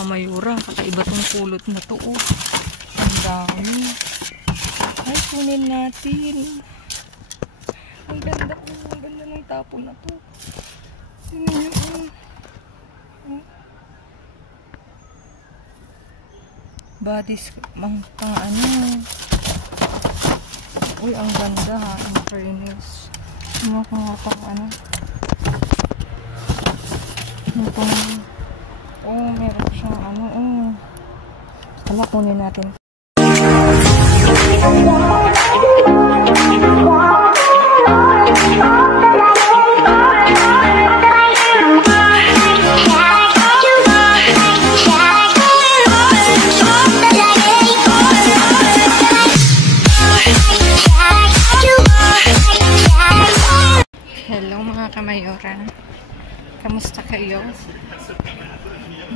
kamayura, kakaiba tong kulot na to. Oh. Ang dami. Ay, kunin natin. Ang ganda po. Ang ganda ng tapon na to. Tingnan nyo. Bodies, pang ano. Uy, ang ganda ha. Ang fairness. Ano ko nga pang ano. Oh, meron siyang ano. Oh. Hala, kunin natin. Hello mga kamayora. Kamusta kayo?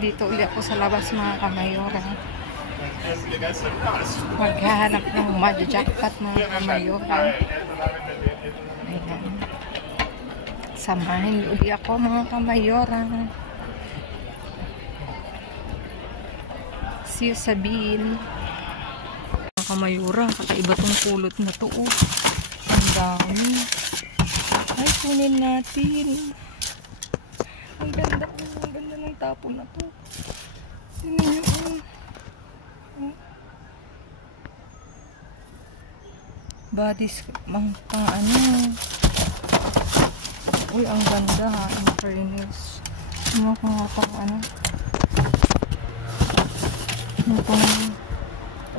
Dito ulit ako sa labas mga kamayora. Maghahanap ng jackpot mga kamayora. Ayan. Samahin ulit ako mga kamayora. See you sa bin. Mga kamayora, kakaiba tong kulot na to. Oh. Ang dami. Ay, kunin natin. Ang ganda po. Ang ganda ng tapon na to. Tingnan nyo. Bodies, pang ano. Uy, ang ganda ha. Ang fairness. Ano ko nga pang ano.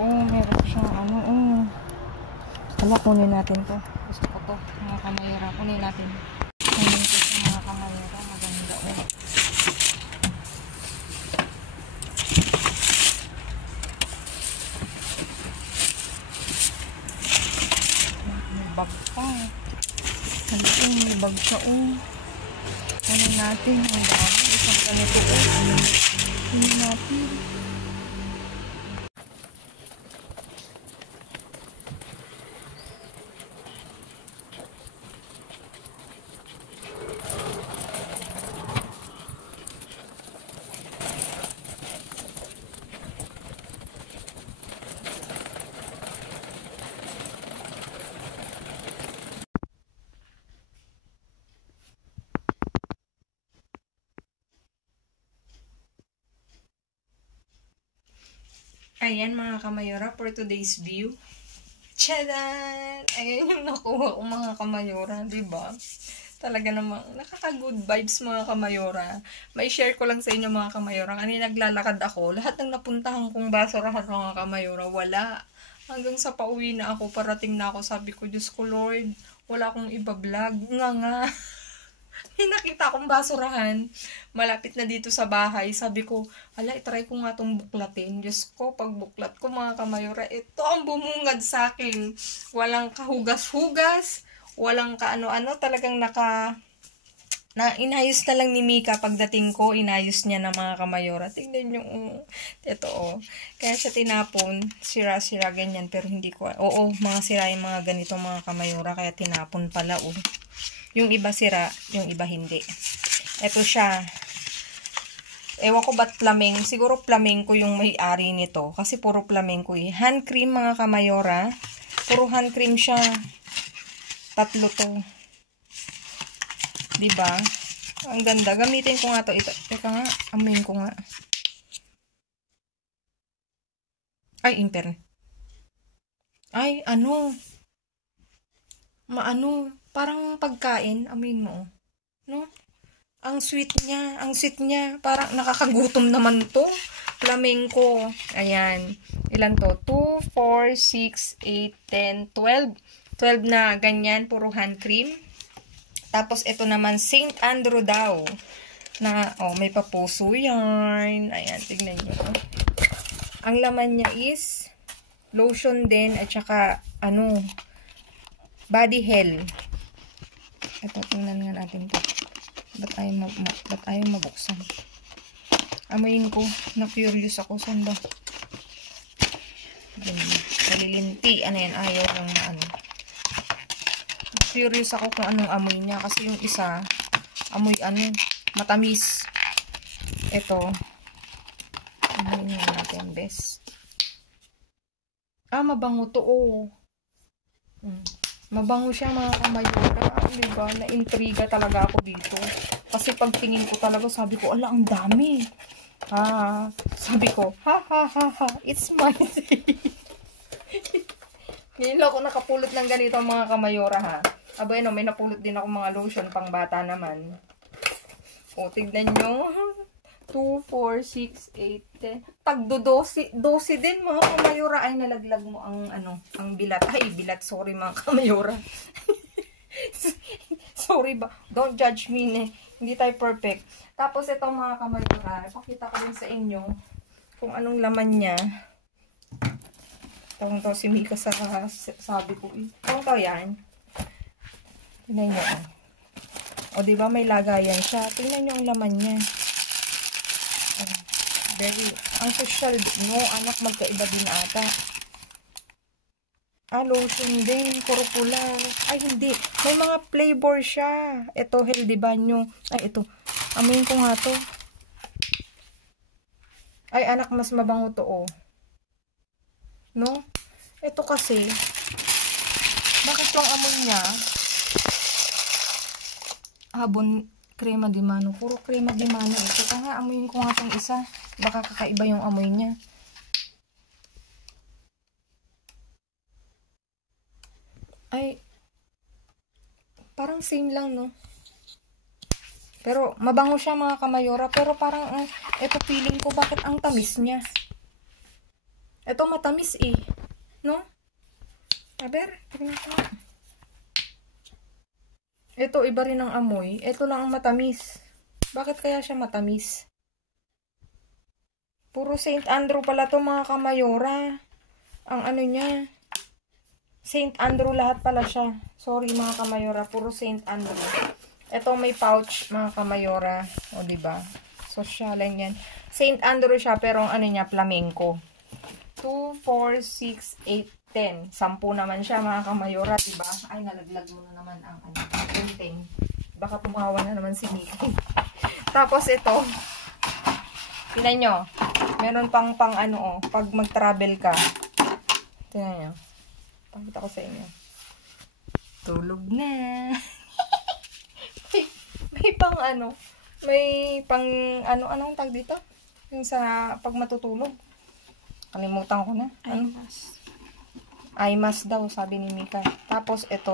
Oh, meron siyang ano. Oh. Hala, kunin natin to. Gusto ko to. Mga kamayora. Kunin natin. Kunin ko sa mga kamayora. Maganda. Oh. May bag pa. May bag siya. Oh. Kunin natin. Ang dami. Isang ganito. Oh. Kunin natin. Ayan mga kamayora for today's view. Tchadan! Ayan yung nakuha ko mga kamayora, diba? Talaga namang nakaka-good vibes mga kamayora. May share ko lang sa inyo mga kamayora. Kanina naglalakad ako, lahat ng napuntahan kong basurahan mga kamayora, wala. Hanggang sa pauwi na ako, parating na ako, sabi ko, Diyos ko Lord, wala akong iba-vlog. Nga. May nakita akong basurahan. Malapit na dito sa bahay. Sabi ko, ala, itry ko nga itong buklatin. Diyos ko, pag buklat ko mga kamayora, ito ang bumungad sa akin. Walang kahugas-hugas. Walang kaano-ano. Talagang inayos na lang ni Mika pagdating ko. Inayos niya na mga kamayora. Tingnan nyo. Ito Kaya siya tinapon. Sira-sira ganyan. Pero hindi ko. Oo, mga sira yung mga ganitong mga kamayora. Kaya tinapon pala. Yung iba sira, yung iba hindi. Ito siya. Ewan ko ba't flamenco. Siguro flamenco yung may-ari nito. Kasi puro flamenco eh. Hand cream mga kamayora. Puro hand cream siya. 3 to. Diba? Ang ganda. Gamitin ko nga to. Teka nga. Amin ko nga. Ay, imper. Ay, ano. Parang pagkain, amin mo, no? Ang sweet niya, parang nakakagutom naman to. Flamenco, ayan. Ilan to? 2, 4, 6, 8, 10, 12. 12 na ganyan, puro hand cream. Tapos ito naman, St. Andrew daw. Na, may papuso yarn. Ayan, tignan nyo. Ang laman niya is lotion din, at saka, body hell. Ito, tingnan nga natin ito. Ba't ayaw mabuksan? Amoyin ko. Na-curious ako. Saan ba? Kalilinti. Ano yan? Ayaw lang na Curious ako kung anong amoy niya. Kasi yung isa, amoy matamis. Ito. natin, bes. Mabango to, oh. Mabango siya mga kamayora. Diba? Na-intriga talaga ako dito. Kasi pag tingin ko talaga, sabi ko, ala, ang dami. Sabi ko, ha, it's my day. Ngayon lang ako nakapulot ng ganito mga kamayora, ha. Abay, no, may napulot din ako mga lotion pang bata naman. O, tignan nyo. 2, 4, 6, 8, 10. Tagdo 12 din mga kamayora. Ay, nalaglag mo ang bilat. Ay, bilat. Sorry mga kamayora. Sorry ba? Don't judge me, ne. Hindi tayo perfect. Tapos ito mga kamayora, pakita ko rin sa inyo kung anong laman niya. Tawang to si Mika sa sabi ko. Tawang to yan. Tingnan nyo. O, diba may lagayan siya. Tingnan nyo ang laman niya. Ang social, no, anak, magkaiba din ata. Lotion din, puro pula. Ay, hindi. May mga flavor siya. Ito, healthy banyo. Ay, ito. Amoyin ko nga to. Ay, anak, mas mabango to, oh. No? Ito kasi, bakit yung amoy niya? Crema di mano. Puro crema di mano. Ito ka nga, amoyin ko nga itong isa. Baka kakaiba yung amoy niya. Ay, parang same lang, no? Pero, mabango siya mga kamayora. Pero parang, ito feeling ko, bakit ang tamis niya? Ito matamis eh. No? Aber, tignan ko. Ito, iba rin ang amoy. Ito lang ang matamis. Bakit kaya siya matamis? Puro St. Andrew pala to mga kamayora. Ang ano niya. St. Andrew lahat pala siya. Sorry mga kamayora. Puro St. Andrew. Ito may pouch mga kamayora. O diba? Sosyalan yan. St. Andrew siya pero ang ano niya flamenco. 2, 4, 6, 8, 10. 10 naman siya mga kamayora, diba? Ay, nalaglag mo na naman ang painting. Baka pumawa na naman si Nikki. Tapos ito, tingnan nyo. Meron pang pag mag-travel ka. Tingnan nyo. Pakita ko sa inyo. Tulog na. may pang anong tag dito? Yung sa pag matutulog. Kalimutan ko na. Eye mask daw, sabi ni Mika. Tapos, ito,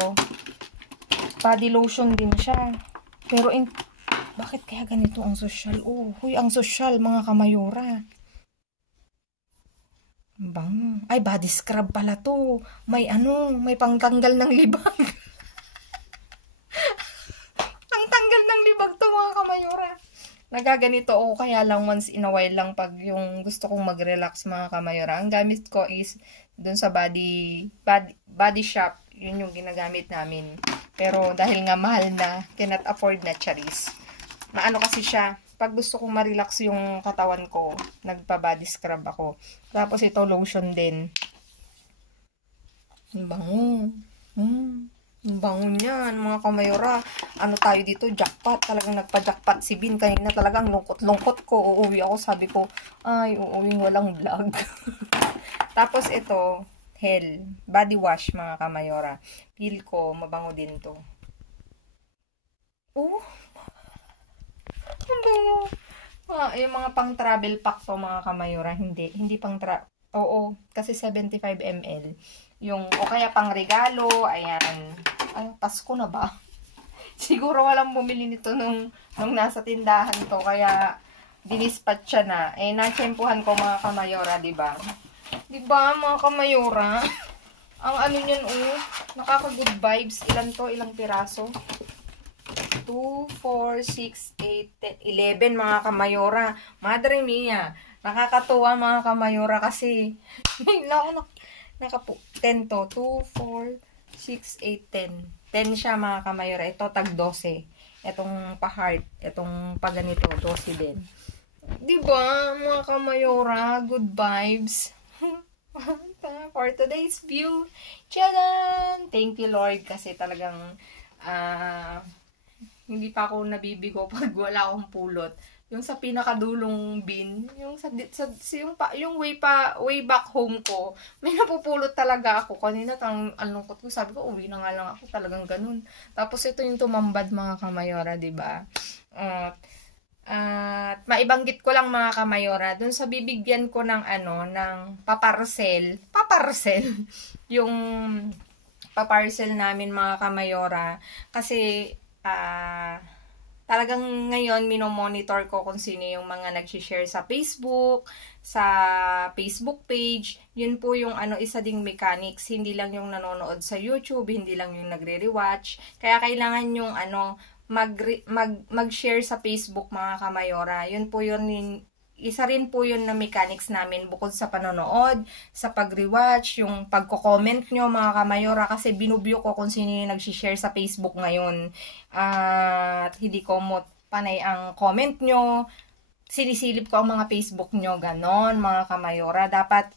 body lotion din siya. Pero, bakit kaya ganito ang social? Oh, huy, ang social, mga kamayora. Bang. Ay, body scrub pala to. May pangtanggal ng libag. Pangtanggal ng libag to, mga kamayora. Nagaganito ako kaya lang once in a while lang pag yung gusto kong mag-relax mga kamayora. Ang gamit ko is dun sa body shop. Yun yung ginagamit namin. Pero dahil nga mahal na, cannot afford na charis. Maano kasi siya, pag gusto kong ma-relax yung katawan ko, nagpa-body scrub ako. Tapos ito lotion din. Ang bango. Ang bango niyan, mga kamayora. Ano tayo dito? Jackpot. Talagang nagpa-jackpot si Bin. Kanina talagang lungkot-lungkot ko. Uuwi ako. Sabi ko, ay, uuwi walang vlog. Tapos ito, Hell. Body wash, mga kamayora. Feel ko, mabango din to. Oh. Ang bango. Yung mga pang-travel pack to, mga kamayora. Hindi pang-travel. Oo, kasi 75 ml. O kaya pang regalo, ayan. Ay, Pasko na ba? Siguro walang bumili nito nung nasa tindahan to, kaya dinispatch siya na. Natsempuhan ko mga kamayora, diba? Diba, mga kamayora? Ang ano niyan, nakaka-good vibes. Ilan to? Ilang piraso? 2, 4, 6, 8, 10, 11 mga kamayora. Madre mia. Nakakatuwa mga kamayora kasi ako 10 to. 2, 4, 6, 8, 10. 10 siya mga kamayora. Ito tag 12. Itong pa-heart. Itong pa-ganito. 12 din. Diba mga kamayora? Good vibes. For today's view. Tchadan! Thank you Lord kasi talagang hindi pa ako nabibigo pag wala akong pulot. yung sa pinakadulong bin, yung yung way back home ko, may napupulot talaga ako. Kanina ang lungkot ko, sabi ko uwi na nga lang ako, talagang ganun. Tapos ito yung tumambad mga kamayora, 'di ba? At maibanggit ko lang mga kamayora, dun sa bibigyan ko ng ng paparcel yung paparcel namin mga kamayora, kasi talagang ngayon minomonitor ko kung sino yung mga nag-share sa Facebook page. Yun po yung isa ding mechanics, hindi lang yung nanonood sa YouTube, hindi lang yung nagre-rewatch. Kaya kailangan yung mag-share sa Facebook mga kamayora. Yun po yun, isa rin po yun na mechanics namin bukod sa panonood, sa pag-rewatch, yung pagko-comment nyo mga kamayora, kasi binubyo ko kung sino yung nag-share sa Facebook ngayon. At hindi ko panay ang comment nyo, sinisilip ko ang mga Facebook nyo, ganon mga kamayora. Dapat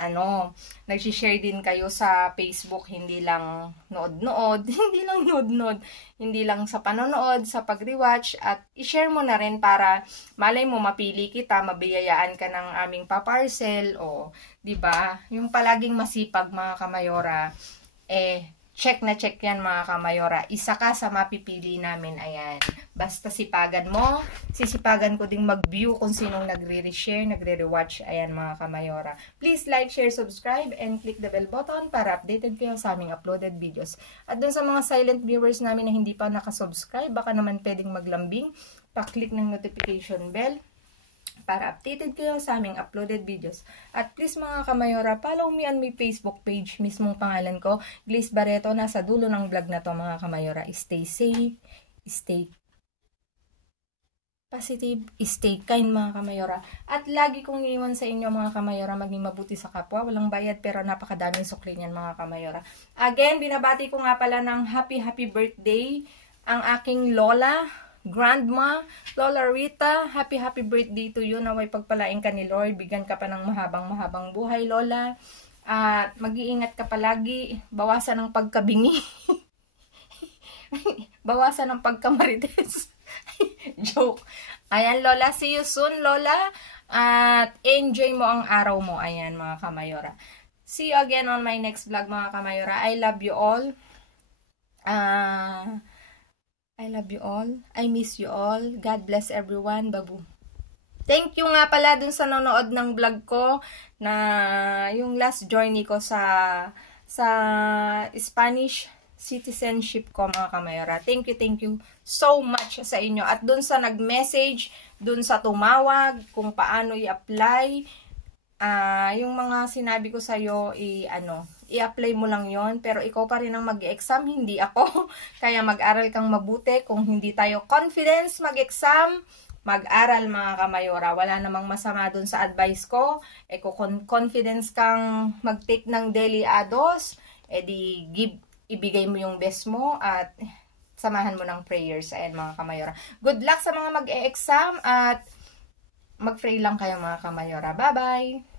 nag-share din kayo sa Facebook, hindi lang nood-nood, hindi lang sa panonood, sa pag-rewatch, at i-share mo na rin para malay mo mapili kita, mabiyayaan ka ng aming paparcel, o 'di ba? Yung palaging masipag mga kamayora, check na check yan mga kamayora. Isa ka sa mapipili namin, ayan. Basta sipagan mo, sisipagan ko ding mag-view kung sinong nagre-share, nagre-rewatch, ayan mga kamayora. Please like, share, subscribe, and click the bell button para updated kayo sa aming uploaded videos. At dun sa mga silent viewers namin na hindi pa nakasubscribe, baka naman pwedeng maglambing, pa-click ng notification bell para updated kayo sa aming uploaded videos. At please mga kamayora, follow me on my Facebook page, mismong pangalan ko, Glaze Barreto. Nasa dulo ng vlog na to mga kamayora. Stay safe, stay positive, stay kind mga kamayora. At lagi kong iiwan sa inyo mga kamayora, maging mabuti sa kapwa. Walang bayad pero napakadaming sukli niyan mga kamayora. Again, binabati ko nga pala ng happy birthday ang aking lola, Grandma, Lola Rita. Happy birthday to you. Naway pagpalain ka ni Lord. Bigyan ka pa ng mahabang buhay, Lola. At mag-iingat ka palagi. Bawasan ng pagkabingi. Bawasan ng pagkamarites. Joke. Ayan, Lola. See you soon, Lola. At enjoy mo ang araw mo. Ayan, mga kamayora. See you again on my next vlog, mga kamayora. I love you all. I love you all. I miss you all. God bless everyone. Babu. Thank you nga pala dun sa nanonood ng vlog ko na yung last journey ko sa Spanish citizenship ko mga kamayora. Thank you so much sa inyo. At dun sa nag-message, dun sa tumawag, kung paano i-apply, yung mga sinabi ko sa'yo, i-apply mo lang yon, pero ikaw pa rin ang mag-exam, hindi ako. Kaya mag-aral kang mabuti. Kung hindi tayo confidence mag-exam, mag-aral mga kamayora. Wala namang masama dun sa advice ko. Kung confidence kang mag-take ng daily ados, ibigay mo yung best mo at samahan mo ng prayers. Ayan mga kamayora. Good luck sa mga mag-e-exam at mag-pray lang kayo mga kamayora. Bye-bye!